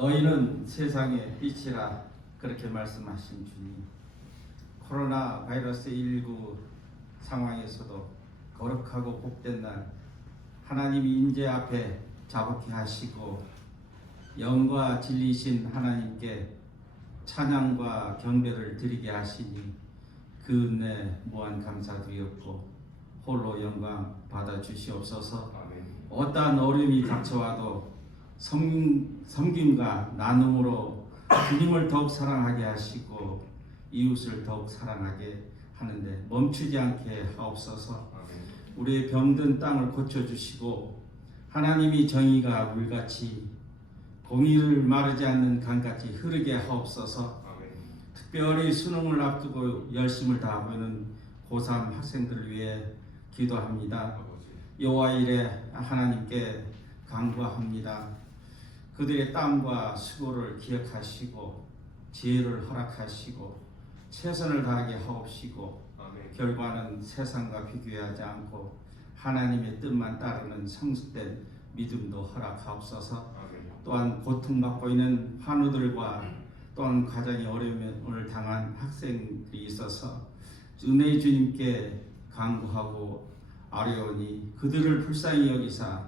너희는 세상의 빛이라 그렇게 말씀하신 주님, 코로나 바이러스 19 상황에서도 거룩하고 복된 날 하나님이 인재 앞에 자복케 하시고 영과 진리신 하나님께 찬양과 경배를 드리게 하시니 그 은혜 무한 감사드렸고 홀로 영광 받아 주시옵소서. 어떠한 어려움이 닥쳐와도 섬김과 나눔으로 주님을 더욱 사랑하게 하시고 이웃을 더욱 사랑하게 하는데 멈추지 않게 하옵소서. 우리의 병든 땅을 고쳐주시고 하나님이 정의가 물같이 공의를 마르지 않는 강같이 흐르게 하옵소서. 특별히 수능을 앞두고 열심을 다하는 고3 학생들을 위해 기도합니다. 여호와 이레 하나님께 간구합니다. 그들의 땀과 수고를 기억하시고 지혜를 허락하시고 최선을 다하게 하옵시고 결과는 세상과 비교하지 않고 하나님의 뜻만 따르는 성숙된 믿음도 허락하옵소서. 또한 고통받고 있는 환우들과 또한 가정의 어려움을 당한 학생들이 있어서 은혜의 주님께 간구하고 아뢰오니 그들을 불쌍히 여기사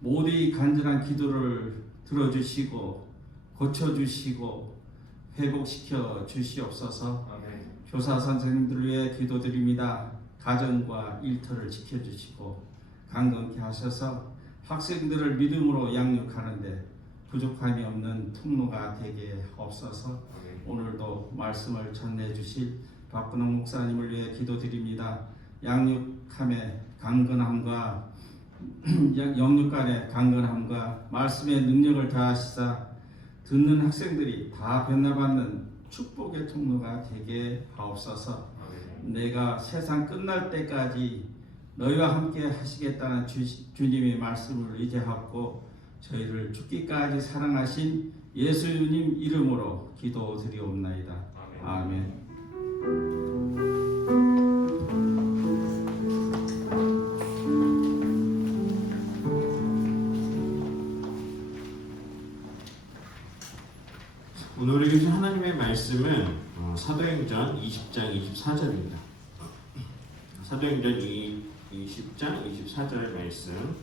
모두의 간절한 기도를 들어주시고 고쳐주시고 회복시켜 주시옵소서. 교사 선생님들을 위해 기도드립니다. 가정과 일터를 지켜주시고 강건케 하셔서 학생들을 믿음으로 양육하는데 부족함이 없는 통로가 되게 하옵소서. 오늘도 말씀을 전해주실 박근홍 목사님을 위해 기도드립니다. 양육함의 강건함과 영육 간의 강건함과 말씀의 능력을 다하시사 듣는 학생들이 다 변화받는 축복의 통로가 되게 하옵소서. 내가 세상 끝날 때까지 너희와 함께 하시겠다는 주님의 말씀을 의지하고 저희를 죽기까지 사랑하신 예수님 이름으로 기도드리옵나이다. 아멘. 오늘 우리 주신 하나님의 말씀은 사도행전 20장 24절입니다. 사도행전 20장 24절 말씀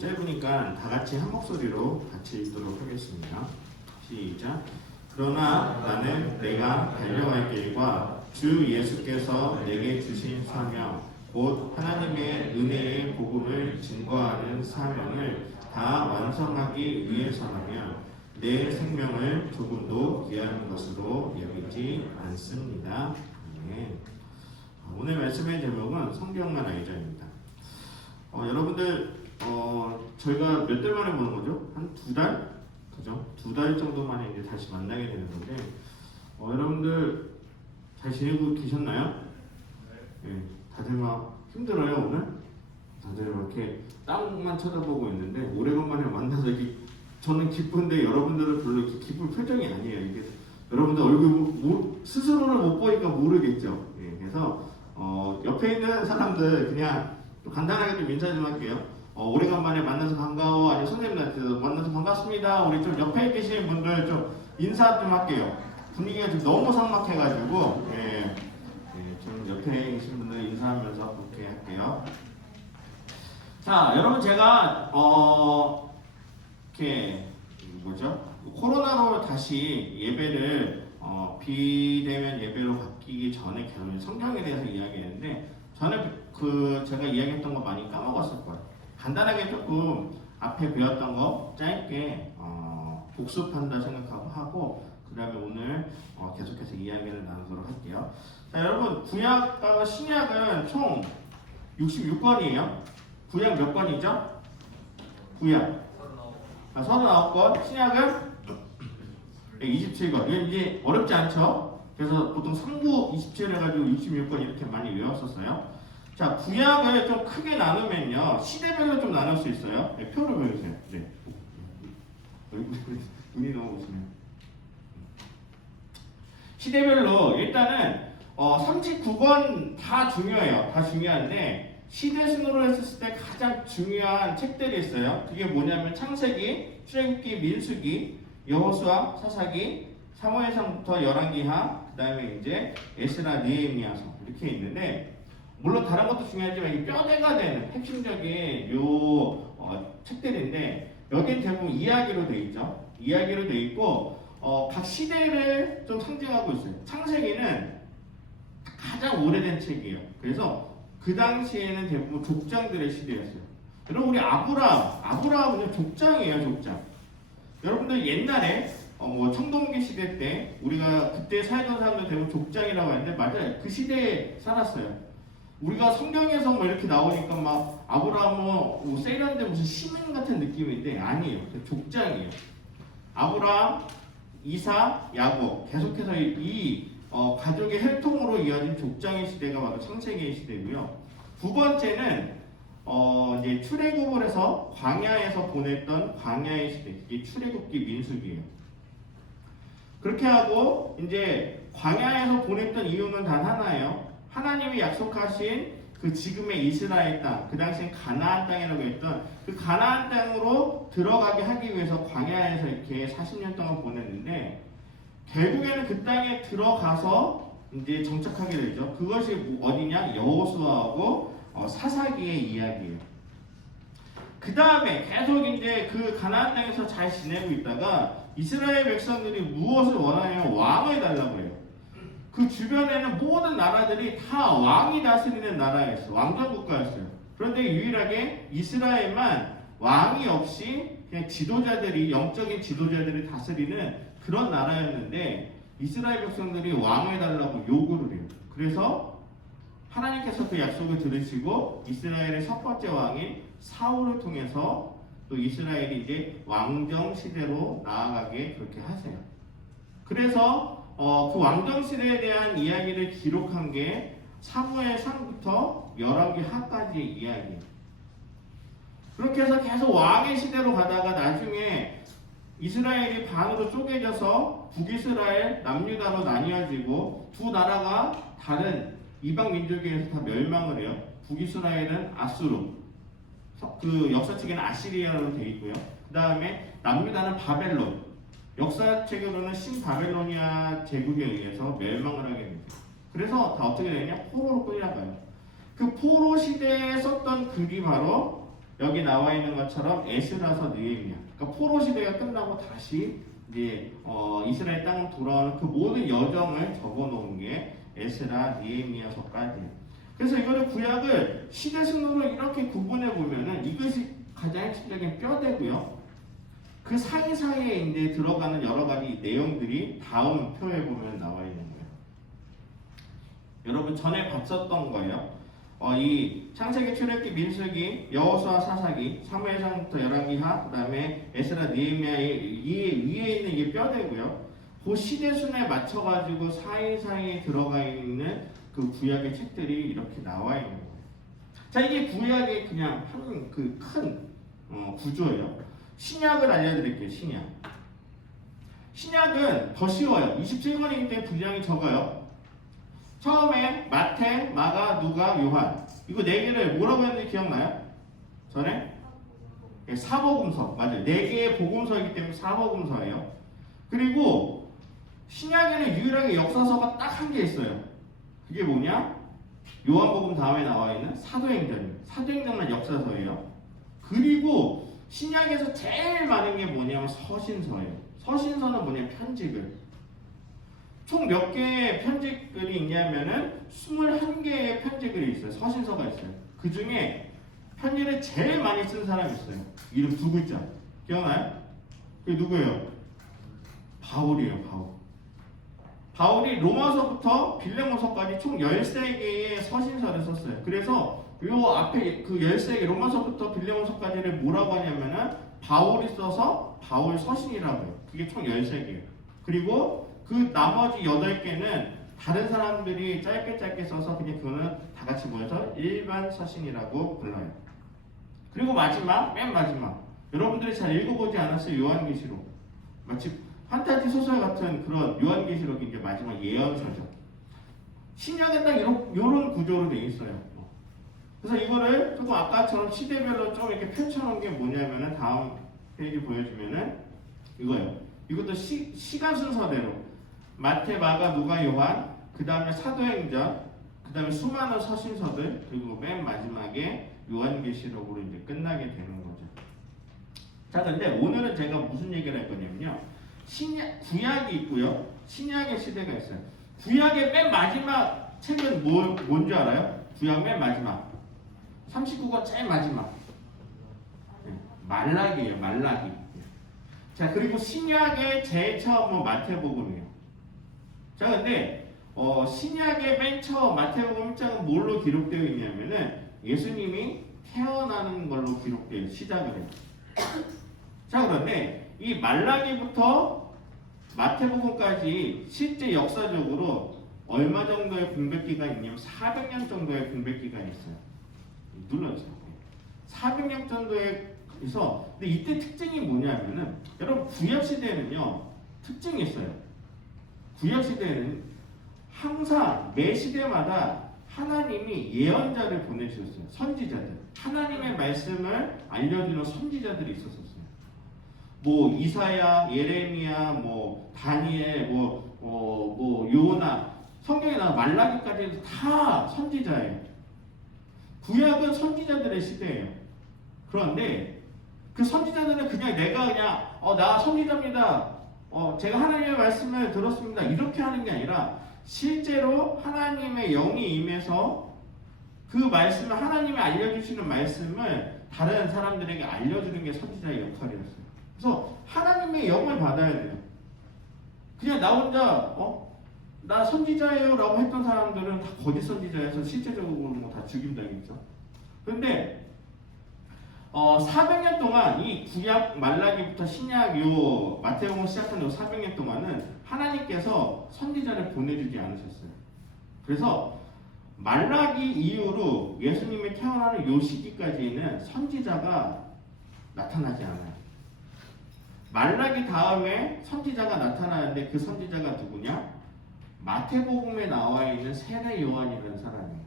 짧으니까 다 같이 한 목소리로 같이 읽도록 하겠습니다. 시작. 그러나 나는 내가 달려갈 길과 주 예수께서 내게 주신 사명 곧 하나님의 은혜의 복음을 증거하는 사명을 다 완성하기 위해서라면 내 생명을 조금도 귀한 것으로 여기지 않습니다. 네. 오늘 말씀의 제목은 성경만 알자입니다. 여러분들 저희가 몇 달 만에 보는 거죠? 한 두 달? 그죠? 두 달 정도 만에 이제 다시 만나게 되는 건데 여러분들 잘 지내고 계셨나요? 네. 다들 막 힘들어요 오늘? 다들 이렇게 땅만 쳐다보고 있는데 오래간만에 만나서 이렇게 저는 기쁜데 여러분들은 별로 이렇게 기쁠 표정이 아니에요. 이게 여러분들 얼굴 스스로를 못 보니까 모르겠죠. 예, 그래서 옆에 있는 사람들 그냥 간단하게 좀 인사 좀 할게요. 오래간만에 만나서 반가워. 아니 선생님들한테도 만나서 반갑습니다. 우리 좀 옆에 계신 분들 좀 인사 좀 할게요. 분위기가 좀 너무 삭막해가지고 좀 옆에 계신 분들 인사하면서 그렇게 할게요. 자, 여러분 제가 이렇게 코로나로 다시 예배를 비대면 예배로 바뀌기 전에 성경에 대해서 이야기했는데 전에 제가 이야기했던 거 많이 까먹었을 거예요. 간단하게 조금 앞에 배웠던 거 짧게 복습한다 생각하고 그 다음에 오늘 계속해서 이야기를 나누도록 할게요. 자, 여러분 구약과 신약은 총 66권이에요. 구약 몇 권이죠? 구약 39권, 신약은 27권. 이게 어렵지 않죠? 그래서 보통 3구 27 해가지고 66권 이렇게 많이 외웠었어요. 자, 구약을 좀 크게 나누면요, 시대별로 좀 나눌 수 있어요. 네, 표를 보여주세요. 네. 눈이 너무 오시네요. 시대별로 일단은 39권 다 중요해요. 다 중요한데 시대 순으로 했을 때 가장 중요한 책들이 있어요. 그게 뭐냐면 창세기, 출애굽기, 민수기, 여호수아, 사사기, 사무엘상부터 열왕기하, 그다음에 이제 에스라, 느헤미야서 이렇게 있는데, 물론 다른 것도 중요하지만 이 뼈대가 되는 핵심적인 책들인데, 여기는 대부분 이야기로 돼 있죠. 이야기로 돼 있고 각 시대를 좀 상징하고 있어요. 창세기는 가장 오래된 책이에요. 그래서 그 당시에는 대부분 족장들의 시대였어요. 여러분, 우리 아브라함은 족장이에요, 족장. 여러분들 옛날에 청동기 시대 때 우리가 그때 살던 사람들 대부분 족장이라고 하는데, 맞아요. 그 시대에 살았어요. 우리가 성경에서 뭐 이렇게 나오니까 막 아브라함은 세련된 무슨 시민 같은 느낌인데 아니에요. 족장이에요. 아브라함, 이삭, 야곱 계속해서 이 가족의 혈통으로 이어진 족장의 시대가 바로 창세기의 시대고요. 두 번째는 이제 출애굽을 해서 광야에서 보냈던 광야의 시대, 이게 출애굽기 민수기예요. 그렇게 하고 이제 광야에서 보냈던 이유는 단 하나예요. 하나님이 약속하신 그 지금의 이스라엘 땅, 그 당시엔 가나안 땅이라고 했던 그 가나안 땅으로 들어가게 하기 위해서 광야에서 이렇게 40년 동안 보냈는데, 결국에는 그 땅에 들어가서 이제 정착하게 되죠. 그것이 어디냐? 여호수아하고 사사기의 이야기예요. 그 다음에 계속 이제 그 가나안 땅에서 잘 지내고 있다가 이스라엘 백성들이 무엇을 원하냐면 왕을 달라고 해요. 그 주변에는 모든 나라들이 다 왕이 다스리는 나라였어요. 왕정 국가였어요. 그런데 유일하게 이스라엘만 왕이 없이 그냥 지도자들이, 영적인 지도자들이 다스리는 그런 나라였는데, 이스라엘 백성들이 왕을 달라고 요구를 해요. 그래서 하나님께서 그 약속을 들으시고 이스라엘의 첫 번째 왕인 사울을 통해서 또 이스라엘이 이제 왕정 시대로 나아가게 그렇게 하세요. 그래서 그 왕정 시대에 대한 이야기를 기록한 게 사무엘상부터 열왕기하까지의 이야기예요. 그렇게 해서 계속 왕의 시대로 가다가 나중에 이스라엘이 반으로 쪼개져서 북이스라엘, 남유다로 나뉘어지고 두 나라가 다른 이방 민족에 의해서 다 멸망을 해요. 북이스라엘은 아수르, 그 역사책에는 아시리아로 되어 있고요. 그 다음에 남유다는 바벨론, 역사책으로는 신바벨로니아 제국에 의해서 멸망을 하게 됩니다. 그래서 다 어떻게 되냐? 포로로 끌려가요. 그 포로 시대에 썼던 글이 바로 여기 나와 있는 것처럼 에스라서 느헤미야. 그러니까 포로 시대가 끝나고 다시 이제 이스라엘 땅으로 돌아오는 그 모든 여정을 적어놓은 게 에스라, 느헤미야서까지예요. 그래서 이거를 구약을 시대 순으로 이렇게 구분해 보면은 이것이 가장 핵심적인 뼈대고요. 그 사이사이에 이제 들어가는 여러 가지 내용들이 다음 표에 보면 나와 있는 거예요. 여러분 전에 봤었던 거예요. 이 창세기, 출애굽기, 민수기, 여호수아, 사사기, 사무엘상부터 열왕기하, 그다음에 에스라, 느헤미야의 위에 있는 이게 뼈대고요. 그 시대 순에 맞춰가지고 사이사이에 들어가 있는 그 구약의 책들이 이렇게 나와 있는 거예요. 자, 이게 구약의 그냥 한 그 큰 구조예요. 신약을 알려드릴게요. 신약은 더 쉬워요. 27권이기 때문에 분량이 적어요. 처음에 마태, 마가, 누가, 요한, 이거 4개를 뭐라고 했는지 기억나요? 전에? 사복음서, 맞아요. 4개의 복음서이기 때문에 사복음서예요. 그리고 신약에는 유일하게 역사서가 딱 한 개 있어요. 그게 뭐냐? 요한복음 다음에 나와 있는 사도행전이에요. 사도행전만 역사서예요. 그리고 신약에서 제일 많은 게 뭐냐면 서신서예요. 서신서는 뭐냐면 편지글. 총 몇 개의 편지글이 있냐면은 21개의 편지글이 있어요. 서신서가 있어요. 그 중에 편지를 제일 많이 쓴 사람이 있어요. 이름 2글자. 기억나요? 그게 누구예요? 바울이에요. 바울이 로마서부터 빌레몬서까지 총 13개의 서신서를 썼어요. 그래서 요 앞에 그 13개 로마서부터 빌레몬서까지를 뭐라고 하냐면은 바울이 써서 바울 서신이라고 해요. 그게 총 13개예요. 그리고 그 나머지 8개는 다른 사람들이 짧게 써서 그냥 그거는 다 같이 모여서 일반 서신이라고 불러요. 그리고 맨 마지막 여러분들이 잘 읽어보지 않았어요. 요한계시록. 마치 판타지 소설 같은 그런 요한계시록이 이제 마지막 예언서죠. 신약은 딱 이런 구조로 되어 있어요. 그래서 이거를 조금 아까처럼 시대별로 좀 이렇게 펼쳐놓은 게 뭐냐면은 다음 페이지 보여주면은 이거예요. 이것도 시간 순서대로 마태, 마가, 누가, 요한, 그 다음에 사도행전, 그 다음에 수많은 서신서들, 그리고 맨 마지막에 요한계시록으로 이제 끝나게 되는 거죠. 자, 근데 오늘은 제가 무슨 얘기를 할 거냐면요. 구약이 있고요. 신약의 시대가 있어요. 구약의 맨 마지막 책은 뭔지 알아요? 구약 맨 마지막. 39권 제일 마지막. 말라기예요. 말라기. 자, 그리고 신약의 제일 처음은 마태복음이에요. 자, 근데 신약의 맨 처음 마태복음 1장은 뭘로 기록되어 있냐면은 예수님이 태어나는 걸로 기록돼요. 시작을 해요. 자, 그런데 이 말라기부터 마태복음까지 실제 역사적으로 얼마 정도의 공백 기간이 있냐면 400년 정도의 공백 기간이 있어요. 눌러주세요. 400년 정도의 그래서 근데 이때 특징이 뭐냐면은 여러분 구약 시대는요 특징이 있어요. 구약 시대는 항상 매 시대마다 하나님이 예언자를 보내주셨어요. 선지자들. 하나님의 말씀을 알려주는 선지자들이 있었어요. 뭐 이사야, 예레미야, 뭐 다니엘, 뭐 요나, 성경에 나온 말라기까지 다 선지자예요. 구약은 선지자들의 시대예요. 그런데 그 선지자들은 그냥 내가 그냥 나 선지자입니다. 제가 하나님의 말씀을 들었습니다. 이렇게 하는 게 아니라 실제로 하나님의 영이 임해서 그 말씀을 하나님이 알려주시는 말씀을 다른 사람들에게 알려주는 게 선지자의 역할이었어요. 그래서 하나님의 영을 받아야 돼요. 그냥 나 혼자 나 선지자예요 라고 했던 사람들은 다 거짓 선지자여서 실제적으로 뭐 다 죽임당했죠. 그런데 400년 동안 이 구약 말라기부터 신약 요 마태복음 시작한 요 400년 동안은 하나님께서 선지자를 보내주지 않으셨어요. 그래서 말라기 이후로 예수님이 태어나는 요 시기까지는 선지자가 나타나지 않아요. 말라기 다음에 선지자가 나타나는데 그 선지자가 누구냐? 마태복음에 나와 있는 세례 요한이라는 사람이에요.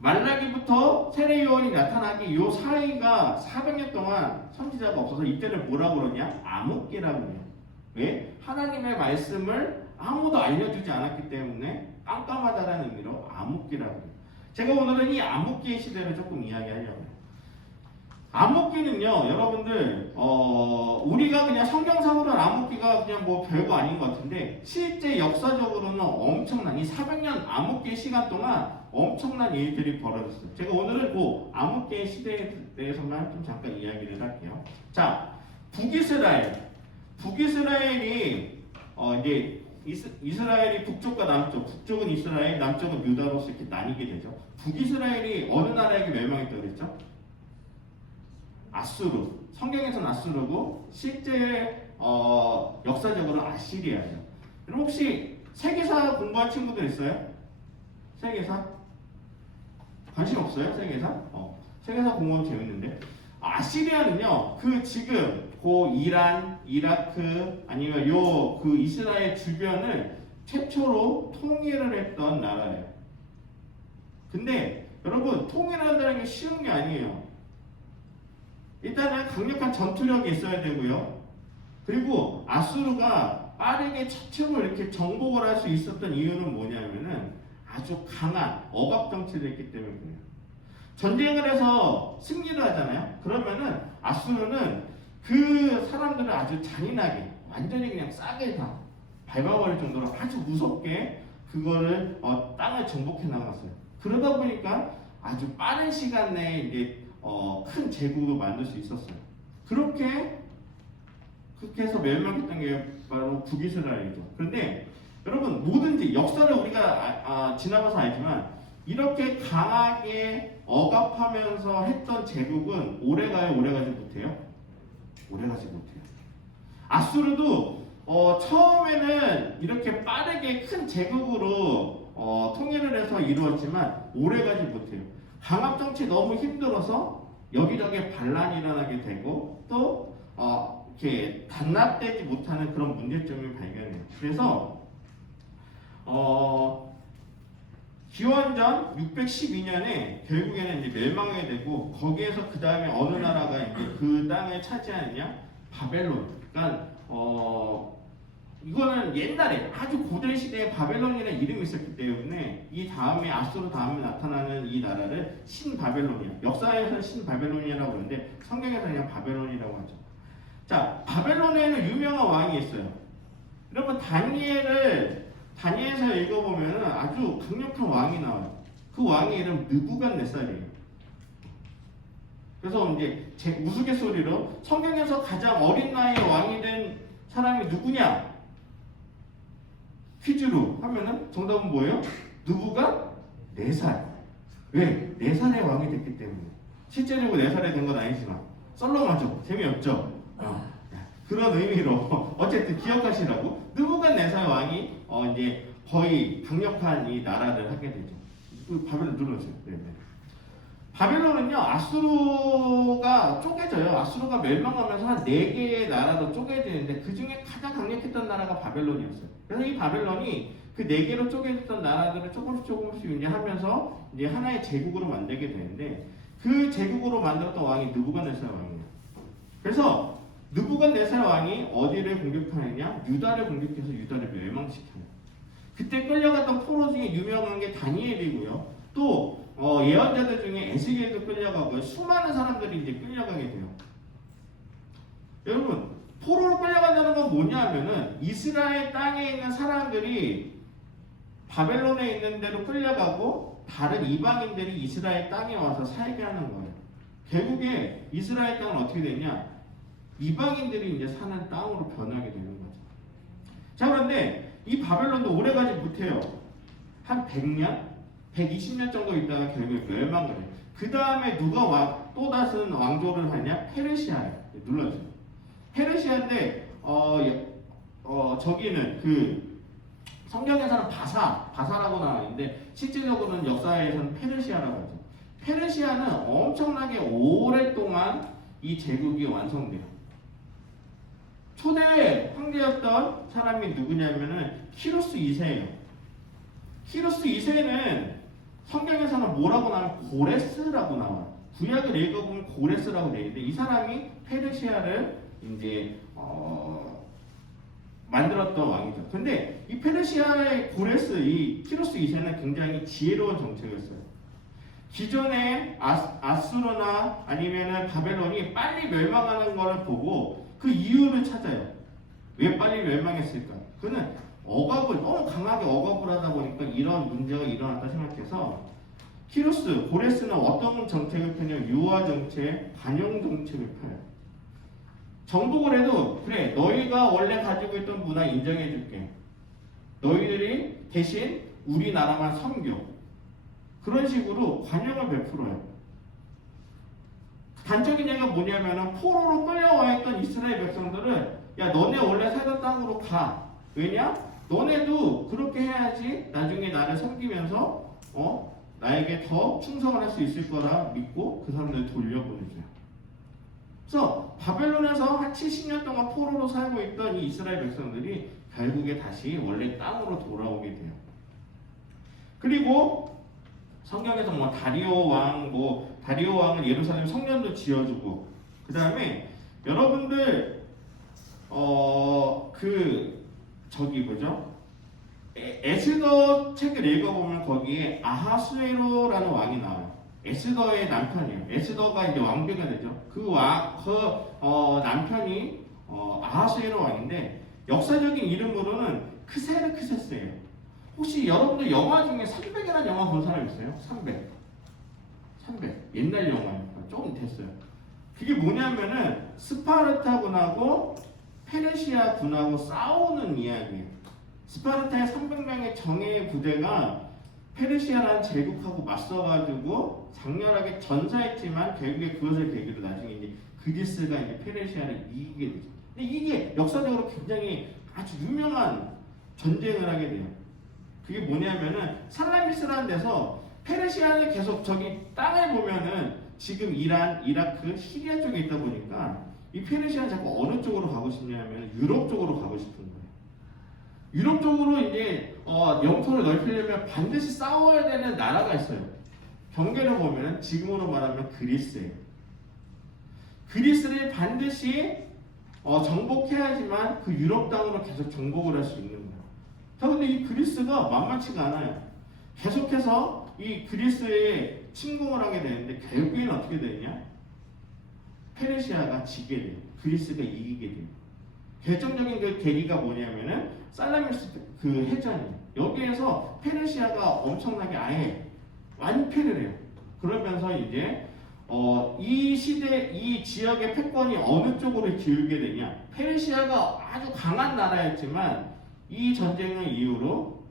말라기부터 세례 요한이 나타나기 요 사이가 400년 동안 선지자가 없어서 이때를 뭐라고 그러냐? 암흑기라고 해요. 왜? 하나님의 말씀을 아무도 알려주지 않았기 때문에 깜깜하다라는 의미로 암흑기라고 해요. 제가 오늘은 이 암흑기의 시대를 조금 이야기하려고 해요. 암흑기는요, 여러분들, 우리가 그냥 성경상으로는 암흑기가 그냥 뭐 별거 아닌 것 같은데, 실제 역사적으로는 엄청난, 이 400년 암흑기의 시간 동안 엄청난 일들이 벌어졌어요. 제가 오늘은 그 암흑기의 시대에 대해서만 좀 잠깐 이야기를 할게요. 자, 북이스라엘. 북이스라엘이, 이제, 이스라엘이 북쪽과 남쪽, 북쪽은 이스라엘, 남쪽은 유다로서 이렇게 나뉘게 되죠. 북이스라엘이 어느 나라에게 멸망했다고 그랬죠? 아수르. 성경에서는 아수르고 실제 역사적으로는 아시리아예요. 여러분 혹시 세계사 공부한 친구들 있어요? 세계사? 관심 없어요? 세계사? 세계사 공부하면 재밌는데. 아시리아는요. 그 지금 그 이란, 이라크 아니면 그 이스라엘 주변을 최초로 통일을 했던 나라예요. 근데 여러분 통일한다는 게 쉬운 게 아니에요. 일단은 강력한 전투력이 있어야 되고요. 그리고 아수르가 빠르게 차츰을 이렇게 정복을 할 수 있었던 이유는 뭐냐면은 아주 강한 억압 정치를 했기 때문에 그래요. 전쟁을 해서 승리를 하잖아요. 그러면은 아수르는 그 사람들을 아주 잔인하게 완전히 그냥 싸게 다 밟아버릴 정도로 아주 무섭게 그거를 땅을 정복해 나갔어요. 그러다 보니까 아주 빠른 시간 내에 이제 큰 제국을 만들 수 있었어요. 그렇게 해서 멸망했던 게 바로 북이스라엘이죠. 그런데 여러분 뭐든지 역사를 우리가 지나가서 알지만 이렇게 강하게 억압하면서 했던 제국은 오래가요? 오래가지 못해요? 오래가지 못해요. 아수르도 처음에는 이렇게 빠르게 큰 제국으로 통일을 해서 이루었지만 오래가지 못해요. 강압 정치 너무 힘들어서 여기저기 반란이 일어나게 되고 또 이렇게 단납되지 못하는 그런 문제점이 발견해요. 그래서 기원전 612년에 결국에는 이제 멸망하게 되고 거기에서 그 다음에 어느 나라가 이제 그 땅을 차지하느냐? 바벨론. 그러니까 이거는 옛날에 아주 고대 시대에 바벨론이라는 이름이 있었기 때문에 이 다음에 아수르 다음에 나타나는 이 나라를 신바벨론이야. 역사에서는 신바벨론이라고 하는데 성경에서 그냥 바벨론이라고 하죠. 자, 바벨론에는 유명한 왕이 있어요. 여러분 다니엘서 읽어보면 아주 강력한 왕이 나와요. 그 왕의 이름 느부갓네살이에요. 그래서 이제 우스갯소리로 성경에서 가장 어린 나이에 왕이 된 사람이 누구냐? 퀴즈로 하면은 정답은 뭐예요? 느부갓네살. 왜? 4살에 왕이 됐기 때문에. 실제로 4살에 된 건 아니지만 썰렁하죠? 재미없죠? 그런 의미로 어쨌든 기억하시라고 느부갓네살 왕이 이제 거의 강력한 이 나라를 하게 되죠. 바벨론 눌러주세요. 네. 바벨론은요 아수르가 쪼개져요. 아수르가 멸망하면서 한 4개의 나라로 쪼개지는데 그 중에 가장 강력했던 나라가 바벨론이었어요. 그래서 이 바벨론이 그 4개로 쪼개졌던 나라들을 조금씩 이제 하면서 이제 하나의 제국으로 만들게 되는데 그 제국으로 만들었던 왕이 느부갓네살 왕이에요. 그래서 느부갓네살 왕이 어디를 공격하느냐? 유다를 공격해서 유다를 멸망시켜요. 그때 끌려갔던 포로 중에 유명한 게 다니엘이고요. 또 예언자들 중에 에스겔도 끌려가고요. 수많은 사람들이 이제 끌려가게 돼요. 여러분, 포로로 끌려간다는 건 뭐냐면은 이스라엘 땅에 있는 사람들이 바벨론에 있는 데로 끌려가고 다른 이방인들이 이스라엘 땅에 와서 살게 하는 거예요. 결국에 이스라엘 땅은 어떻게 되냐? 이방인들이 이제 사는 땅으로 변하게 되는 거죠. 자, 그런데 이 바벨론도 오래가지 못해요. 한 100년? 120년 정도 있다가 결국에 멸망을 해요. 그 다음에 누가 또 다른 왕조를 하냐? 페르시아예요. 눌러주세요. 페르시아인데 저기는 그 성경에서는 바사라고 나와 있는데 실제적으로는 역사에서는 페르시아라고 하죠. 페르시아는 엄청나게 오랫동안 이 제국이 완성돼요. 초대 황제였던 사람이 누구냐면은 키루스 2세예요. 키루스 2세는 성경에서는 뭐라고 나오면 고레스라고 나와요. 구약을 읽어보면 고레스라고 되어 있는데 이 사람이 페르시아를 이제 만들었던 왕이죠. 근데 이 페르시아의 고레스, 이 키루스 2세는 굉장히 지혜로운 정책이었어요. 기존의 아수르나 아니면은 바벨론이 빨리 멸망하는 것을 보고 그 이유를 찾아요. 왜 빨리 멸망했을까? 그는 너무 강하게 억압을 하다 보니까 이런 문제가 일어났다 생각해서 고레스는 어떤 정책을 펴냐면 유화 정책, 관용 정책을 펴요. 정복을 해도 그래 너희가 원래 가지고 있던 문화 인정해줄게. 너희들이 대신 우리나라만 섬겨. 그런 식으로 관용을 베풀어요. 단적인 얘기가 뭐냐면은 포로로 끌려와 있던 이스라엘 백성들은 야 너네 원래 살던 땅으로 가. 왜냐? 너네도 그렇게 해야지 나중에 나를 섬기면서 나에게 더 충성을 할 수 있을 거라 믿고 그 사람들을 돌려보내줘요. 그래서 바벨론에서 한 70년 동안 포로로 살고 있던 이 이스라엘 백성들이 결국에 다시 원래 땅으로 돌아오게 돼요. 그리고 성경에서 다리오 왕은 예루살렘 성전도 지어주고 그 다음에 여러분들 에스더 책을 읽어보면 거기에 아하수에로라는 왕이 나와요. 에스더의 남편이에요. 에스더가 이제 왕비가 되죠. 남편이 아하수에로 왕인데 역사적인 이름으로는 크세르크세스예요. 혹시 여러분들 영화 중에 300이라는 영화 본 사람 있어요? 300 옛날 영화니까 조금 됐어요. 그게 뭐냐면은 스파르타 군하고 페르시아 군하고 싸우는 이야기예요. 스파르타의 300명의 정예 부대가 페르시아라는 제국하고 맞서가지고 장렬하게 전사했지만 결국에 그것을 계기로 나중에 이제 그리스가 이제 페르시아를 이기게 되죠. 근데 이게 역사적으로 굉장히 아주 유명한 전쟁을 하게 돼요. 그게 뭐냐면은 살라미스라는 데서 페르시아는 계속 저기 땅을 보면은 지금 이란, 이라크, 시리아 쪽에 있다 보니까 이 페르시아는 자꾸 어느 쪽으로 가고 싶냐면 유럽 쪽으로 가고 싶은 거예요. 유럽 쪽으로 이제 영토를 넓히려면 반드시 싸워야 되는 나라가 있어요. 경계를 보면 지금으로 말하면 그리스예요. 그리스를 반드시 정복해야지만 그 유럽 땅으로 계속 정복을 할 수 있는 거예요. 자, 근데 이 그리스가 만만치가 않아요. 계속해서 이 그리스에 침공을 하게 되는데 결국에는 어떻게 되느냐? 페르시아가 지게 돼요. 그리스가 이기게 돼요. 결정적인 그 계기가 뭐냐면은 살라미스 그 해전이에요. 여기에서 페르시아가 엄청나게 아예 완패를 해요. 그러면서 이제 이 시대 이 지역의 패권이 어느 쪽으로 기울게 되냐? 페르시아가 아주 강한 나라였지만 이 전쟁을 이후로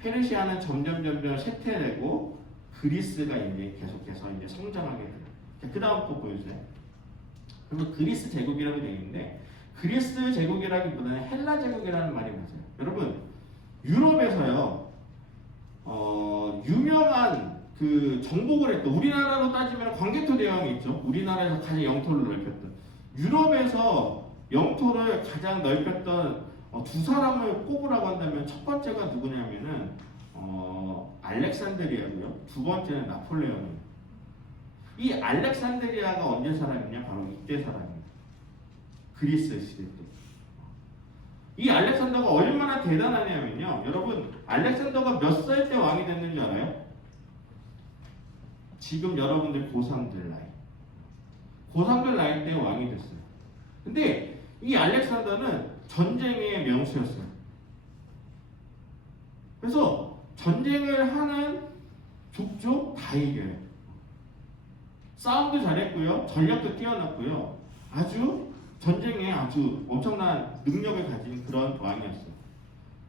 페르시아는 점점 쇠퇴되고 그리스가 이제 계속해서 이제 성장하게 돼요. 그 다음 거 보여주세요. 그리고 그리스 제국이라고 되어 있는데 그리스 제국이라기보다는 헬라 제국이라는 말이 맞아요. 여러분 유럽에서요 유명한 그 정복을 했던 우리나라로 따지면 광개토 대왕이 있죠. 우리나라에서 가장 영토를 넓혔던 유럽에서 영토를 가장 넓혔던 두 사람을 꼽으라고 한다면 첫 번째가 누구냐면은 알렉산드리아고요. 두 번째는 나폴레옹이에요. 이 알렉산드리아가 언제 사람이냐? 바로 이때 사람입니다. 그리스 시대 때. 이 알렉산더가 얼마나 대단하냐면요. 여러분 알렉산더가 몇 살 때 왕이 됐는지 알아요? 지금 여러분들 고3들 나이. 고3들 나이 때 왕이 됐어요. 근데 이 알렉산더는 전쟁의 명수였어요. 그래서 전쟁을 하는 족족 다 이겨요. 싸움도 잘했고요. 전략도 뛰어났고요. 아주 전쟁에 아주 엄청난 능력을 가진 그런 왕이었어요.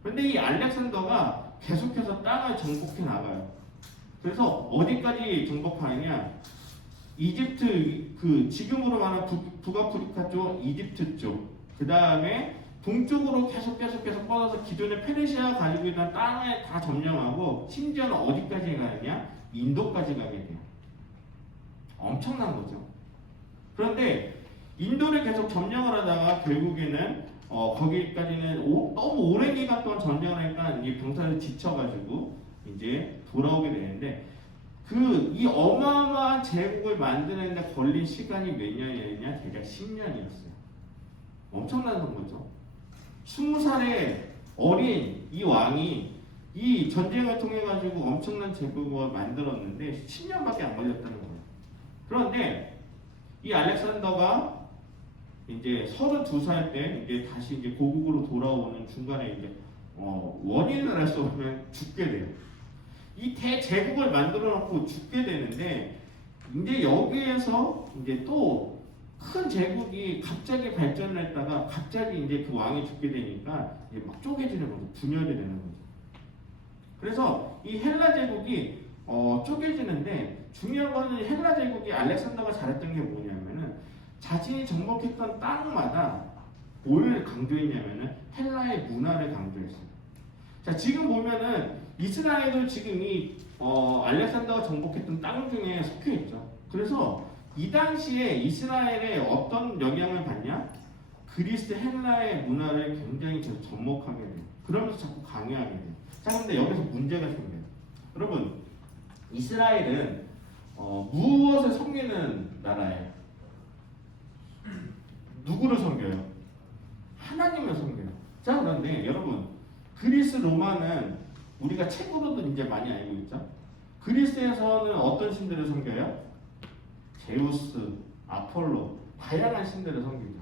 그런데 이 알렉산더가 계속해서 땅을 정복해 나가요. 그래서 어디까지 정복하느냐? 이집트 그 지금으로 말하는 북아프리카 쪽, 이집트 쪽, 그 다음에 동쪽으로 계속 뻗어서 기존의 페르시아가 가지고 있는 땅을 다 점령하고 심지어는 어디까지 가느냐? 인도까지 가게 돼요. 엄청난 거죠. 그런데 인도를 계속 점령을 하다가 결국에는 거기까지는 너무 오랜 기간 동안 점령을 하니까 이 병사들이 지쳐가지고 이제 돌아오게 되는데 이 어마어마한 제국을 만드는데 걸린 시간이 몇 년이었냐? 대략 10년이었어요. 엄청난 거죠. 20살의 어린 이 왕이 이 전쟁을 통해 가지고 엄청난 제국을 만들었는데 10년밖에 안 걸렸다는 거예요. 그런데 이 알렉산더가 이제 32살 때 이제 다시 이제 고국으로 돌아오는 중간에 이제 원인을 알 수 없으면 죽게 돼요. 이 대제국을 만들어 놓고 죽게 되는데 이제 여기에서 이제 또 큰 제국이 갑자기 발전을 했다가 갑자기 이제 그 왕이 죽게 되니까 이제 막 쪼개지는 거죠. 분열이 되는 거죠. 그래서 이 헬라 제국이 쪼개지는데 중요한 거는 헬라 제국이 알렉산더가 잘했던 게 뭐냐면은 자신이 정복했던 땅마다 뭘 강조했냐면은 헬라의 문화를 강조했어요. 자, 지금 보면은 이스라엘도 지금 이 알렉산더가 정복했던 땅 중에 속해 있죠. 그래서 이 당시에 이스라엘에 어떤 영향을 받냐? 그리스 헬라의 문화를 굉장히 접목하게 돼요. 그러면서 자꾸 강요하게 돼요. 자, 그런데 여기서 문제가 생겨요. 여러분, 이스라엘은 무엇을 섬기는 나라예요? 누구를 섬겨요? 하나님을 섬겨요. 자, 그런데 여러분, 그리스 로마는 우리가 책으로도 이제 많이 알고 있죠. 그리스에서는 어떤 신들을 섬겨요? 제우스, 아폴로, 다양한 신들을 섬기죠.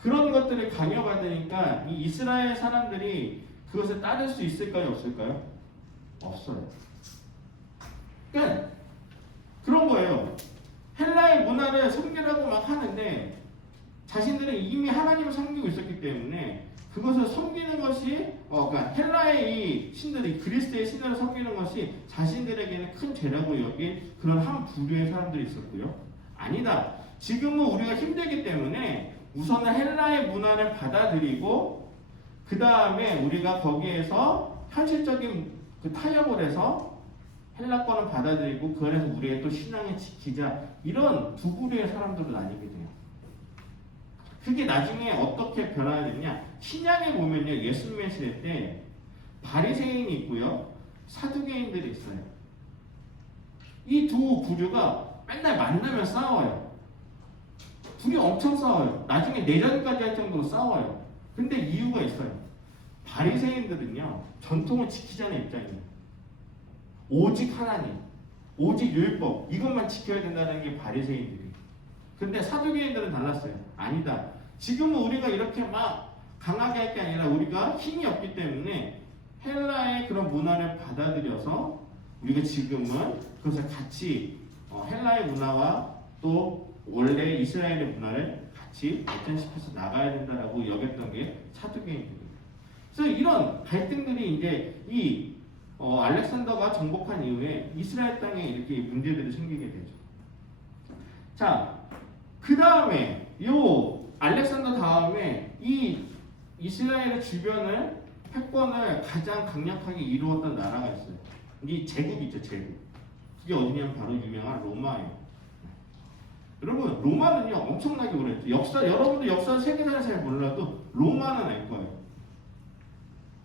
그런 것들을 강요받으니까 이 이스라엘 사람들이 그것을 따를 수 있을까요? 없을까요? 없어요. 그러니까 그런 거예요. 헬라의 문화를 섬기라고 막 하는데 자신들은 이미 하나님을 섬기고 있었기 때문에 그것을 섬기는 것이 그러니까 헬라의 이 신들이 그리스의 신들을 섬기는 것이 자신들에게는 큰 죄라고 여긴 그런 한 부류의 사람들이 있었고요. 아니다. 지금은 우리가 힘들기 때문에 우선은 헬라의 문화를 받아들이고 그 다음에 우리가 거기에서 현실적인 그 타협을 해서 헬라권을 받아들이고 그 안에서 우리의 또 신앙을 지키자 이런 두 부류의 사람들로 나뉘게 돼요. 그게 나중에 어떻게 변화되느냐? 신약에 보면요, 예수님의 시대 때 바리새인이 있고요, 사두개인들이 있어요. 이 두 부류가 맨날 만나면 싸워요. 둘이 엄청 싸워요. 나중에 내전까지 할 정도로 싸워요. 근데 이유가 있어요. 바리새인들은요, 전통을 지키자는 입장이에요. 오직 하나님, 오직 율법, 이것만 지켜야 된다는 게 바리새인들이에요. 근데 사두개인들은 달랐어요. 아니다. 지금은 우리가 이렇게 막 강하게 할 게 아니라 우리가 힘이 없기 때문에 헬라의 그런 문화를 받아들여서 우리가 지금은 그것을 같이 헬라의 문화와 또 원래 이스라엘의 문화를 같이 발전시켜서 나가야 된다라고 여겼던 게 사두개인들이에요. 그래서 이런 갈등들이 이제 이 알렉산더가 정복한 이후에 이스라엘 땅에 이렇게 문제들이 생기게 되죠. 자, 그 다음에 요 알렉산더 다음에 이 이스라엘의 주변을 패권을 가장 강력하게 이루었던 나라가 있어요. 이 제국 있죠, 제국. 그게 어디냐면 바로 유명한 로마예요. 여러분, 로마는요 엄청나게 오래됐죠. 여러분들 역사 세계사를 잘 몰라도 로마는 알 거예요.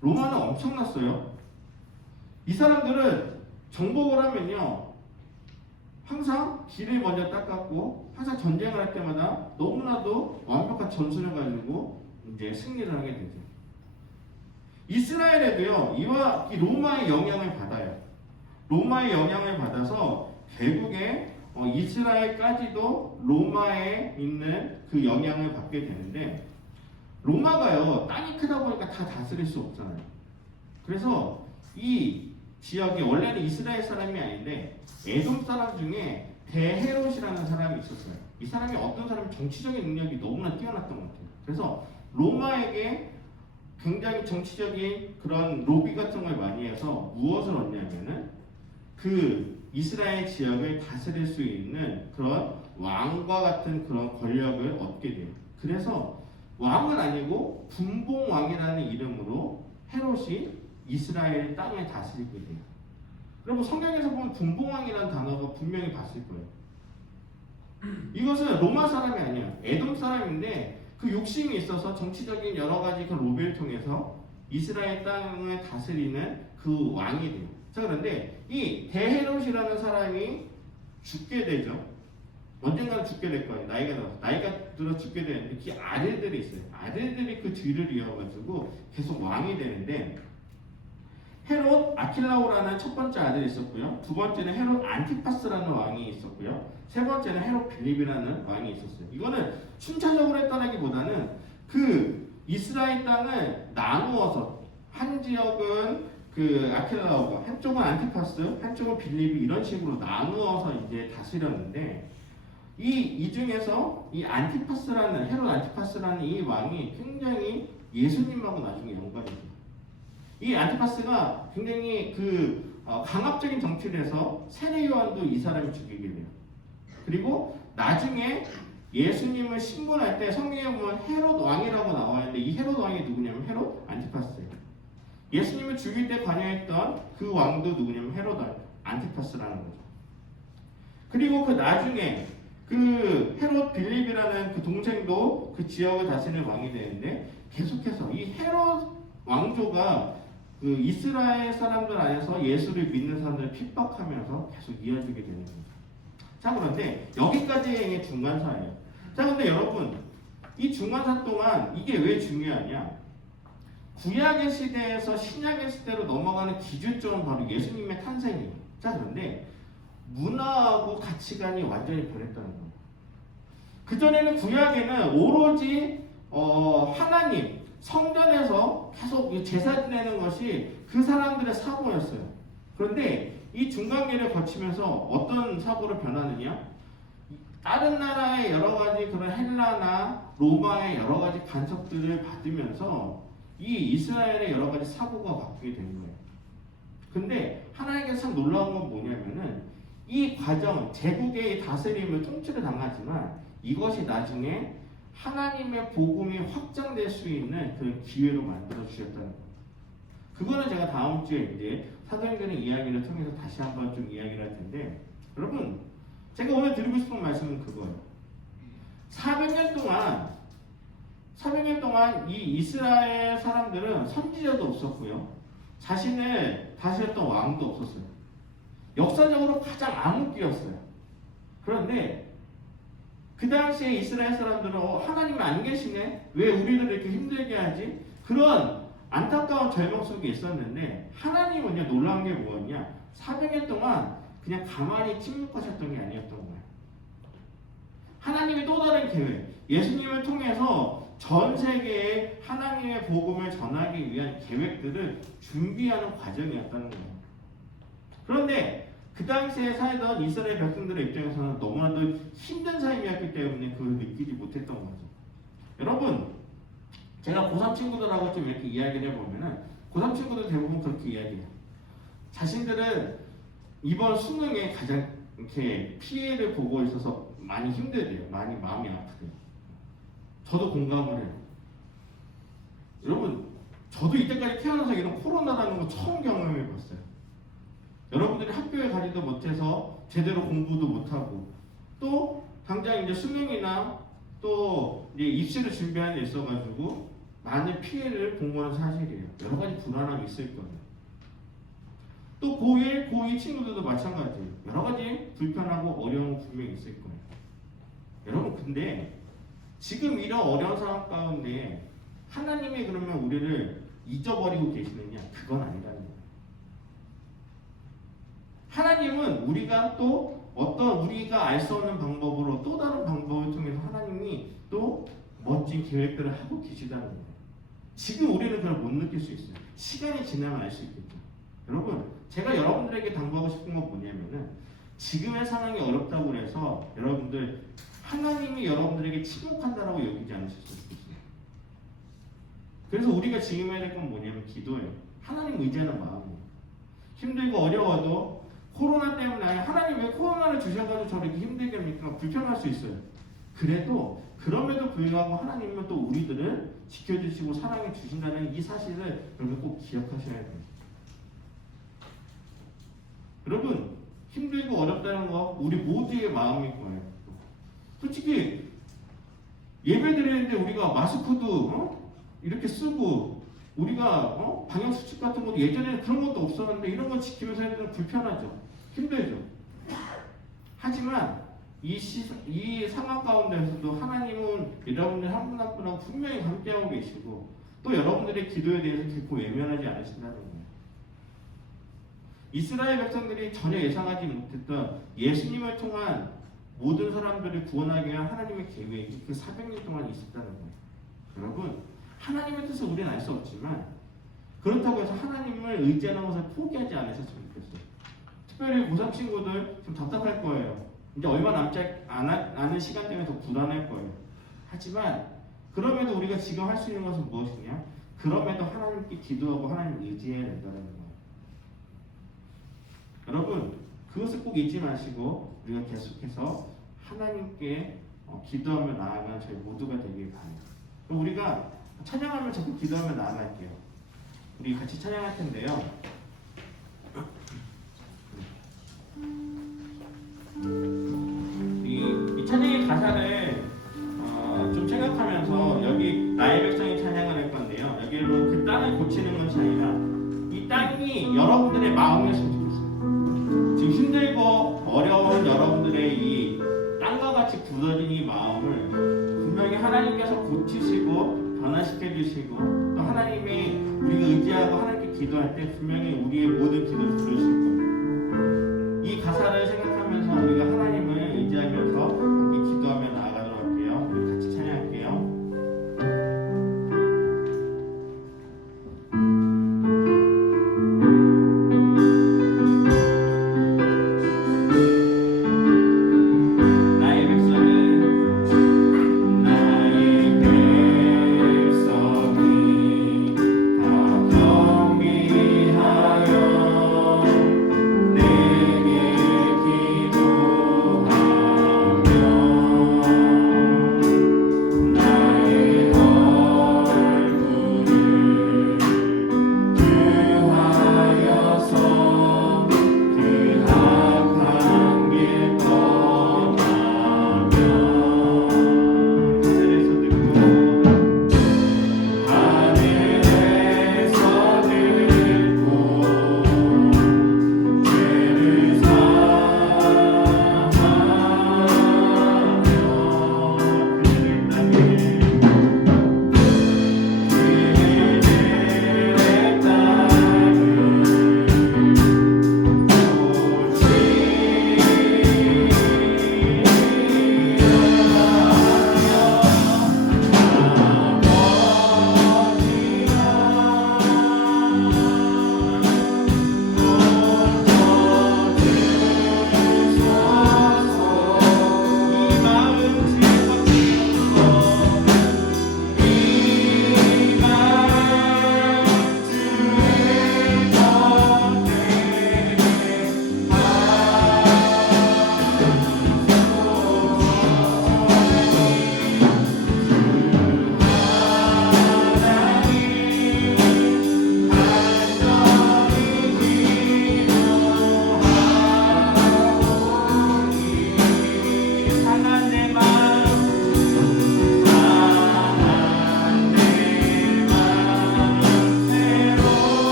로마는 엄청났어요. 이 사람들은 정복을 하면요 항상 길을 먼저 닦았고 항상 전쟁을 할 때마다 너무나도 완벽한 전술을 가지고 이제 승리를 하게 되죠. 이스라엘에도요 이와 이 로마의 영향을 받아요. 로마의 영향을 받아서 결국에 이스라엘까지도 로마에 있는 그 영향을 받게 되는데, 로마가요 땅이 크다 보니까 다 다스릴 수 없잖아요. 그래서 이 지역에 원래는 이스라엘 사람이 아닌데 에돔 사람 중에 데헤롯이라는 사람이 있었어요. 이 사람이 어떤 사람이 정치적인 능력이 너무나 뛰어났던 것 같아요. 그래서 로마에게 굉장히 정치적인 그런 로비 같은 걸 많이 해서 무엇을 얻냐면은 그 이스라엘 지역을 다스릴 수 있는 그런 왕과 같은 그런 권력을 얻게 돼요. 그래서 왕은 아니고 분봉왕이라는 이름으로 헤롯이 이스라엘 땅을 다스리게 돼요. 여러분 성경에서 보면 분봉왕이라는 단어가 분명히 봤을 거예요. 이것은 로마 사람이 아니에요. 에돔 사람인데 그 욕심이 있어서 정치적인 여러 가지 그 로비를 통해서 이스라엘 땅을 다스리는 그 왕이 돼요. 자, 그런데 이 데헤롯이라는 사람이 죽게 되죠. 언젠가는 죽게 될 거예요. 나이가 들어 죽게 되는데 그 아들들이 있어요. 아들들이 그 뒤를 이어가지고 계속 왕이 되는데, 헤롯 아킬라오라는 첫 번째 아들이 있었고요. 두 번째는 헤롯 안티파스라는 왕이 있었고요. 세 번째는 헤롯 빌립이라는 왕이 있었어요. 이거는 순차적으로 했다기보다는 그 이스라엘 땅을 나누어서 한 지역은 그 아킬라오가, 한쪽은 안티파스, 한쪽은 빌립이 이런 식으로 나누어서 이제 다스렸는데, 이 중에서 이 안티파스라는 헤롯 안티파스라는 이 왕이 굉장히 예수님하고 나중에 연관이 돼요. 이 안티파스가 굉장히 강압적인 정치를 해서 세례 요한도 이 사람이 죽이게 돼요. 그리고 나중에 예수님을 신문할 때 성경에 보면 헤롯 왕이라고 나와 있는데 이 헤롯 왕이 누구냐면 헤롯 안티파스예요. 예수님을 죽일 때 관여했던 그 왕도 누구냐면 헤롯 안티파스라는 거죠. 그리고 그 나중에 그 헤롯 빌립이라는 그 동생도 그 지역을 다스리는 왕이 되는데, 계속해서 이 헤롯 왕조가 그 이스라엘 사람들 안에서 예수를 믿는 사람들을 핍박하면서 계속 이어지게 되는 거죠. 자, 그런데 여기까지의 중간사예요. 자, 근데 여러분 이 중간사 동안 이게 왜 중요하냐? 구약의 시대에서 신약의 시대로 넘어가는 기준점은 바로 예수님의 탄생이에요. 자, 그런데 문화하고 가치관이 완전히 변했다는 거예요. 그전에는 구약에는 오로지 하나님 성전에서 계속 제사 지내는 것이 그 사람들의 사고였어요. 그런데 이 중간기를 거치면서 어떤 사고로 변하느냐? 다른 나라의 여러 가지 그런 헬라나 로마의 여러 가지 간섭들을 받으면서 이 이스라엘의 여러 가지 사고가 바뀌게 된 거예요. 근데 하나님께서 참 놀라운 건 뭐냐면은 이 과정, 제국의 다스림을 통치를 당하지만 이것이 나중에 하나님의 복음이 확장될 수 있는 그런 기회로 만들어 주셨다는 거예요. 그거는 제가 다음 주에 이제 사도행전의 이야기를 통해서 다시 한번 좀 이야기를 할 텐데, 여러분 제가 오늘 드리고 싶은 말씀은 그거예요. 400년 동안 이 이스라엘 사람들은 선지자도 없었고요. 자신을 다스렸던 왕도 없었어요. 역사적으로 가장 암흑기였어요. 그런데 그 당시에 이스라엘 사람들은 하나님이 안 계시네? 왜 우리를 이렇게 힘들게 하지? 그런 안타까운 절망 속에 있었는데 하나님은요, 놀라운 게 뭐였냐? 400년 동안 그냥 가만히 침묵하셨던 게 아니었던 거예요. 하나님이 또 다른 계획, 예수님을 통해서 전 세계에 하나님의 복음을 전하기 위한 계획들을 준비하는 과정이었다는 거예요. 그런데 그 당시에 살던 이스라엘 백성들의 입장에서는 너무나도 힘든 삶이었기 때문에 그걸 느끼지 못했던 거죠. 여러분, 제가 고3 친구들하고 좀 이렇게 이야기를 해보면은 고3 친구들 대부분 그렇게 이야기해요. 자신들은 이번 수능에 가장 이렇게 피해를 보고 있어서 많이 힘들대요. 많이 마음이 아프대요. 저도 공감을 해요. 여러분, 저도 이때까지 태어나서 이런 코로나라는 거 처음 경험해 봤어요. 여러분들이 학교에 가지도 못해서 제대로 공부도 못하고 또 당장 이제 수능이나 또 이제 입시를 준비하는 데 있어가지고 많은 피해를 본 거는 사실이에요. 여러 가지 불안함이 있을 거예요. 또 고1, 고2 친구들도 마찬가지예요. 여러 가지 불편하고 어려운 분명히 있을 거예요. 여러분, 근데 지금 이런 어려운 상황 가운데 하나님이 그러면 우리를 잊어버리고 계시느냐? 그건 아니라는 거예요. 하나님은 우리가 또 어떤 우리가 알 수 없는 방법으로 또 다른 방법을 통해서 하나님이 또 멋진 계획들을 하고 계시다는 거예요. 지금 우리는 그걸 못 느낄 수 있어요. 시간이 지나면 알 수 있겠죠. 여러분, 제가 여러분들에게 당부하고 싶은 건 뭐냐면은 지금의 상황이 어렵다고 해서 여러분들 하나님이 여러분들에게 침묵한다라고 여기지 않으셨으면 좋겠어요. 그래서 우리가 지금 해야 될 건 뭐냐면 기도예요. 하나님 의지하는 마음이에요. 힘들고 어려워도 코로나 때문에 하나님 왜 코로나를 주셔가지고 저렇게 힘들게 합니까? 불편할 수 있어요. 그래도 그럼에도 불구하고 하나님은 또 우리들을 지켜주시고 사랑해 주신다는 이 사실을 여러분 꼭 기억하셔야 돼요. 여러분, 힘들고 어렵다는 거 우리 모두의 마음일 거예요. 솔직히 예배 드리는데 우리가 마스크도 이렇게 쓰고 우리가 방역 수칙 같은 것도 예전에는 그런 것도 없었는데 이런 거 지키면서 해야 되는 불편하죠. 힘들죠. 하지만 이 상황 가운데서도 하나님은 여러분들 한 분 한 분하고 분명히 함께하고 계시고 또 여러분들의 기도에 대해서 결코 외면하지 않으신다는 거예요. 이스라엘 백성들이 전혀 예상하지 못했던 예수님을 통한 모든 사람들을 구원하기 위한 하나님의 계획이 그 400년 동안 있었다는 거예요. 여러분, 하나님의 뜻을 우리는 알 수 없지만 그렇다고 해서 하나님을 의지하는 것을 포기하지 않으셨으면 좋겠어요. 특별히 고3 친구들 좀 답답할 거예요. 이제 얼마 남지 않은 시간 때문에 더 불안할 거예요. 하지만 그럼에도 우리가 지금 할 수 있는 것은 무엇이냐? 그럼에도 하나님께 기도하고 하나님을 의지해야 된다는 거예요. 여러분, 그것을 꼭 잊지 마시고 우리가 계속해서 하나님께 기도하며 나아가는 저희 모두가 되길 바라요. 그럼 우리가 찬양하며 자꾸 기도하며 나아갈게요. 우리 같이 찬양할 텐데요. 이 찬양의 가사를 좀 생각하면서 여기 나의 백성이 찬양을 할 건데요. 여기로 그 땅을 고치는 것이 아니라 이 땅이 여러분들의 마음이었으면 좋겠어요. 지금 힘들고 어려운 여러분들의 이 땅과 같이 굳어진 이 마음을 분명히 하나님께서 고치시고 변화시켜 주시고 또 하나님이 우리가 의지하고 하나님께 기도할 때 분명히 우리의 모든 기도를 들으실 거예요. 이 가사를 생각하면서 우리가 하나님을 의지하면서 함께 기도하며 나아가도록 할게요. 우리 같이 찬양할게요. 내게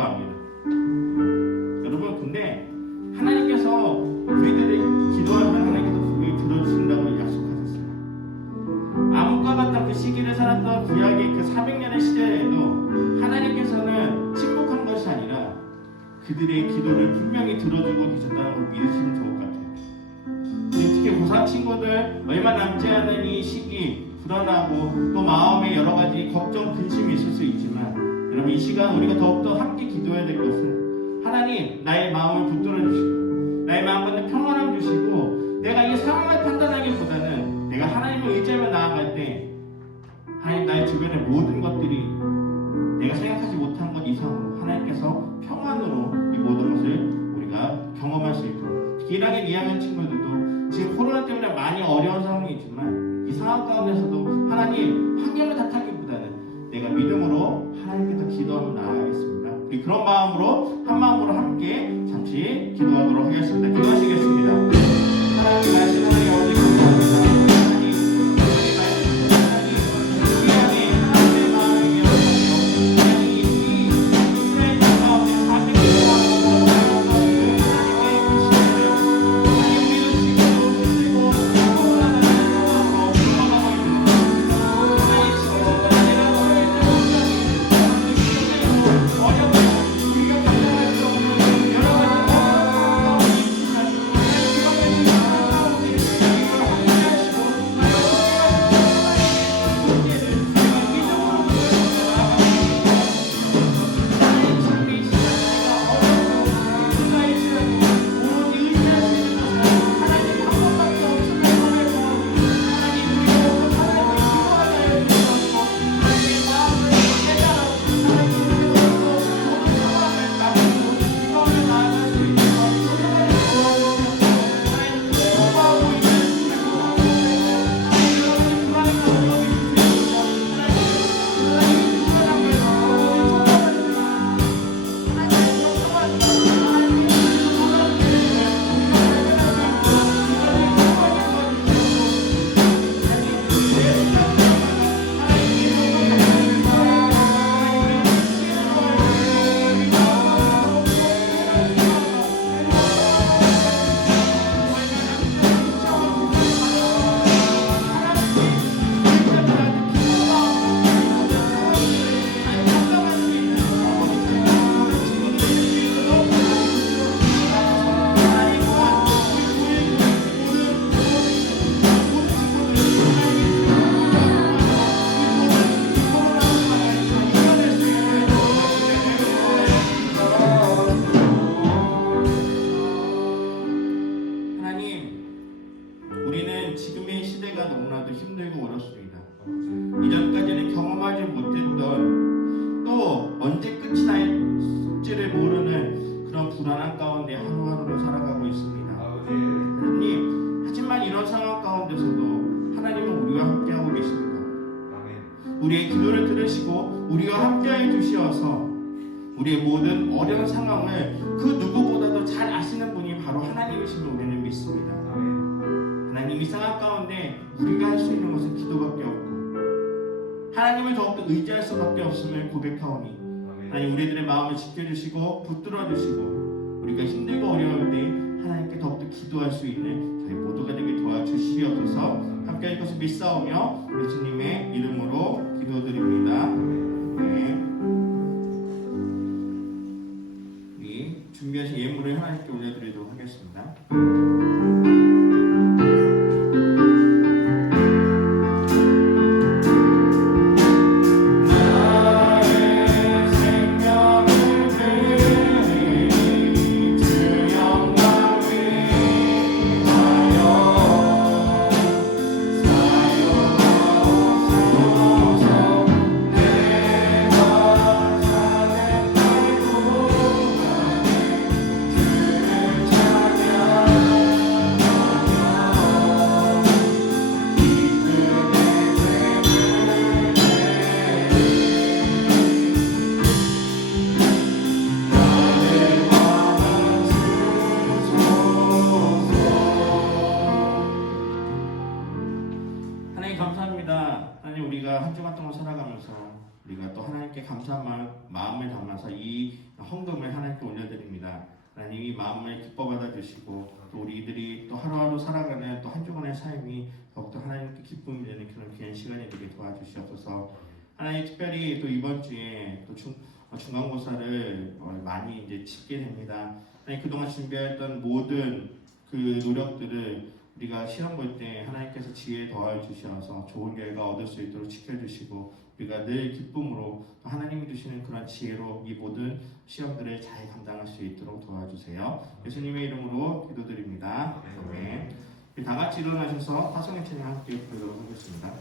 기도합니다. 여러분, 근데 하나님께서 우리들의 기도하면 하나님께서 분명히 들어주신다고 약속하셨어요. 암흑과 같은 그 시기를 살았던 구약의 그 400년의 시대에도 하나님께서는 침묵한 것이 아니라 그들의 기도를 분명히 들어주고 계셨다는 걸 믿으시면 좋을 것 같아요. 특히 고3 친구들 얼마 남지 않은 이 시기 불안하고 또 마음에 여러 가지 걱정, 근심이 있을 수 있지만 여러분, 이 시간 우리가 더욱더 함께 기도해야 될 것은 하나님, 나의 마음을 붙들어 주시고 나의 마음 가운데 평안함 주시고 내가 이 상황을 판단하기보다는 내가 하나님을 의지하며 나아갈 때 하나님, 나의 주변의 모든 것들이 내가 생각하지 못한 것 이상으로 하나님께서 평안으로 이 모든 것을 우리가 경험할 수 있도록, 특히 1학년, 2학년 친구들도 지금 코로나 때문에 많이 어려운 상황이 있지만 이 상황 가운데서도 하나님, 환경을 탓하기보다는 내가 믿음으로 하나님께서 기도하며 나아가겠습니다. 우리 그런 마음으로 한 마음으로 함께 잠시 기도하도록 하겠습니다. 기도하시겠습니다. 하나님 말씀 하나님 어디 감사합니다. 우리는 지금의 시대가 너무나도 힘들고 어렵습니다. 이전까지는 경험하지 못했던, 또 언제 끝이 날지를 모르는 그런 불안한 가운데 하루하루를 살아가고 있습니다. 하나님, 하지만 이런 상황 가운데서도 하나님은 우리와 함께하고 계십니다. 우리의 기도를 들으시고 우리와 함께하여 주시어서 우리의 모든 어려운 상황을 그 누구보다도 잘 아시는 분이 바로 하나님이심을 우리는 믿습니다. 하나님, 이 상황 가운데 우리가 할 수 있는 것은 기도밖에 없고 하나님을 더욱더 의지할 수밖에 없음을 고백하오니 하나님, 우리들의 마음을 지켜주시고 붙들어주시고 우리가 힘들고 어려울 때 하나님께 더욱더 기도할 수 있는 저희 모두가 되게 도와주시옵소서. 함께 할 것을 믿사오며 예수님의 이름으로 기도드립니다. 네. 우리 준비하신 예물을 하나님께 올려드리도록 하겠습니다. 하나님, 감사합니다. 하나님, 우리가 한 주간 동안 살아가면서 우리가 또 하나님 하나님께 감사한 마음을 담아서 이 헌금을 하나님께 올려드립니다. 하나님이 마음을 기뻐 받아주시고 또 우리들이 또 하루하루 살아가는 또 한 주간의 삶이 더욱더 하나님께 기쁨이 되는 그런 귀한 시간이 되게 도와주시옵소서. 하나님 특별히 또 이번 주에 또 중간고사를 많이 이제 치게 됩니다. 하나님 그동안 준비했던 모든 그 노력들을 우리가 시험 볼 때 하나님께서 지혜 더하여 주셔서 좋은 결과 얻을 수 있도록 지켜주시고 우리가 늘 기쁨으로 하나님이 주시는 그런 지혜로 이 모든 시험들을 잘 감당할 수 있도록 도와주세요. 예수님의 이름으로 기도드립니다. 아멘. 우리 다 같이 일어나셔서 화성의 찬양 함께 부르도록 하겠습니다.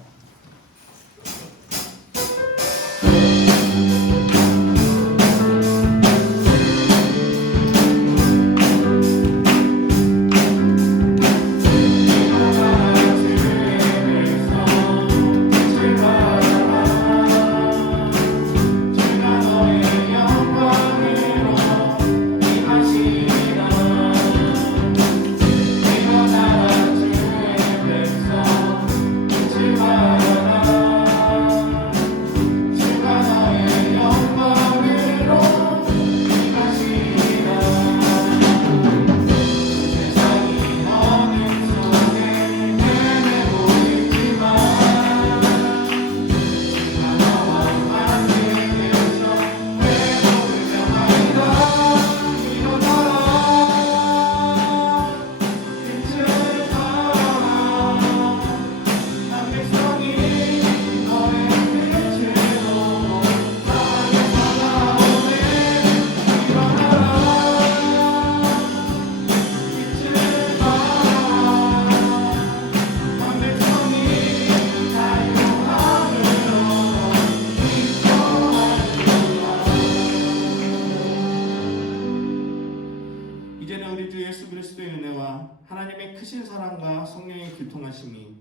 이제는 우리 주 예수 그리스도의 은혜와 하나님의 크신 사랑과 성령의 교통하심이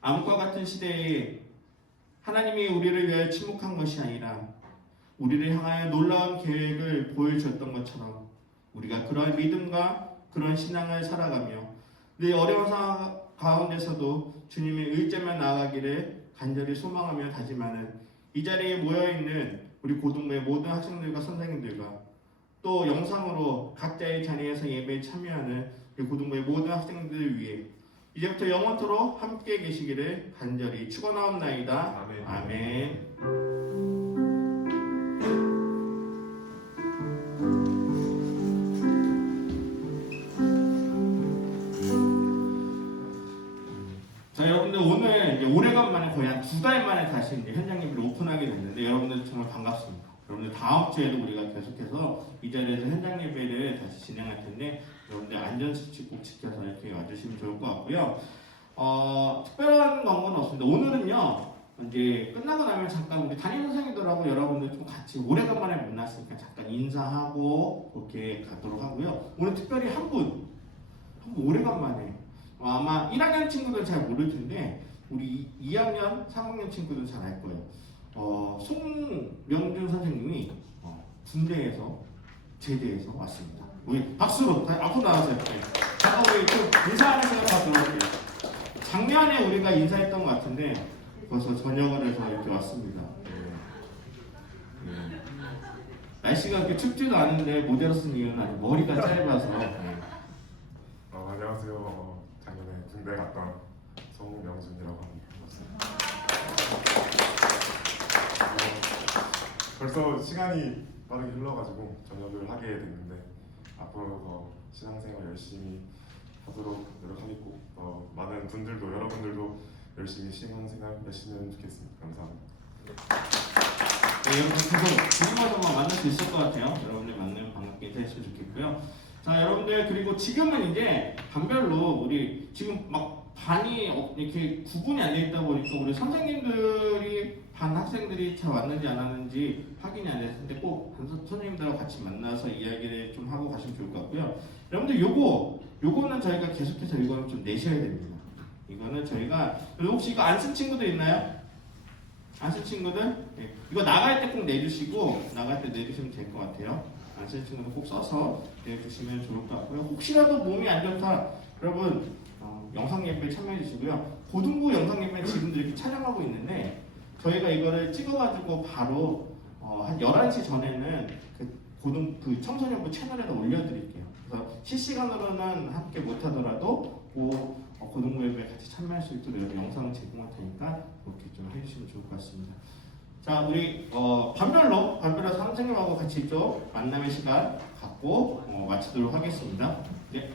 암흑과 같은 시대에 하나님이 우리를 위하여 침묵한 것이 아니라 우리를 향하여 놀라운 계획을 보여주었던 것처럼 우리가 그러한 믿음과 그런 신앙을 살아가며 늘 어려운 상황 가운데서도 주님의 의지만 나아가기를 간절히 소망하며 다짐하는 이 자리에 모여있는 우리 고등부의 모든 학생들과 선생님들과 또 영상으로 각자의 자리에서 예배에 참여하는 우리 고등부의 모든 학생들을 위해 이제부터 영원토록 함께 계시기를 간절히 축원하옵나이다. 아멘. 아멘. 자, 여러분들 오늘 이제 오래간만에 거의 한 2달 만에 다시 이제 현장 예배를 오픈하게 됐는데 여러분들 정말 반갑습니다. 여러분들 다음 주에도 우리가 계속해서 이 자리에서 현장 예배를 다시 진행할 텐데 여러분들 안전수칙 꼭 지켜서 이렇게 와주시면 좋을 것 같고요. 특별한 광고는 없습니다. 오늘은요 이제 끝나고 나면 잠깐 우리 담임 선생님들하고 여러분들 좀 같이 오래간만에 만났으니까 잠깐 인사하고 그렇게 가도록 하고요. 오늘 특별히 한 분 오래간만에 아마 1학년 친구들은 잘 모를 텐데 우리 2학년, 3학년 친구들은 잘 알 거예요. 송명준 선생님이 군대에서 제대해서 왔습니다. 우리 박수로 앞으로 나와주세요. 네. 잠깐 우리 좀 인사하는 시간 갖도록 할게요. 작년에 우리가 인사했던 것 같은데 벌써 전역을 해서 이렇게 왔습니다. 네. 날씨가 그렇게 춥지도 않은데 모자를 쓴 이유는 아니고 머리가 짧아서. 네. 안녕하세요. 작년에 군대 갔던 송명준이라고 합니다. 벌써 시간이 빠르게 흘러가지고 전역을 하게 됐는데 앞으로 더 신앙생활 열심히 하도록 노력하겠고 많은 분들도 여러분들도 열심히 신앙생활 하시면 좋겠습니다. 감사합니다. 네, 여러분 계속 주님과도 만날 수 있을 것 같아요. 여러분들 만나면 반갑게 인사했으면 좋겠고요. 자, 여러분들 그리고 지금은 이제 반별로 우리 지금 막 반이 이렇게 구분이 안 돼 있다 보니까 우리 선생님들이 반 학생들이 잘 왔는지 안 왔는지 확인이 안 됐을 때 꼭 선생님들하고 같이 만나서 이야기를 좀 하고 가시면 좋을 것 같고요. 여러분들 요거는 저희가 계속해서 이거는 좀 내셔야 됩니다. 이거는 저희가 혹시 이거 안 쓴 친구들 있나요? 안 쓴 친구들? 네. 이거 나갈 때 꼭 내주시고 나갈 때 내주시면 될 것 같아요. 안 쓴 친구들 꼭 써서 내주시면 좋을 것 같고요. 혹시라도 몸이 안 좋다 여러분 영상 예배에 참여해 주시고요. 고등부 영상 예배 지금도 이렇게 촬영하고 있는데 저희가 이거를 찍어가지고 바로 한 11시 전에는 그 청소년부 채널에다 올려드릴게요. 그래서 실시간으로는 함께 못하더라도 고등부회에 같이 참여할 수 있도록 영상을 제공할 테니까 그렇게 좀 해주시면 좋을 것 같습니다. 자, 우리 반별로 선생님하고 같이 좀 만남의 시간 갖고 마치도록 하겠습니다. 네.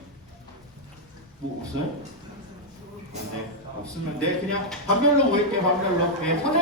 뭐 없어요? 네, 없으면 그냥 반별로 모일게요. 반별로. 네,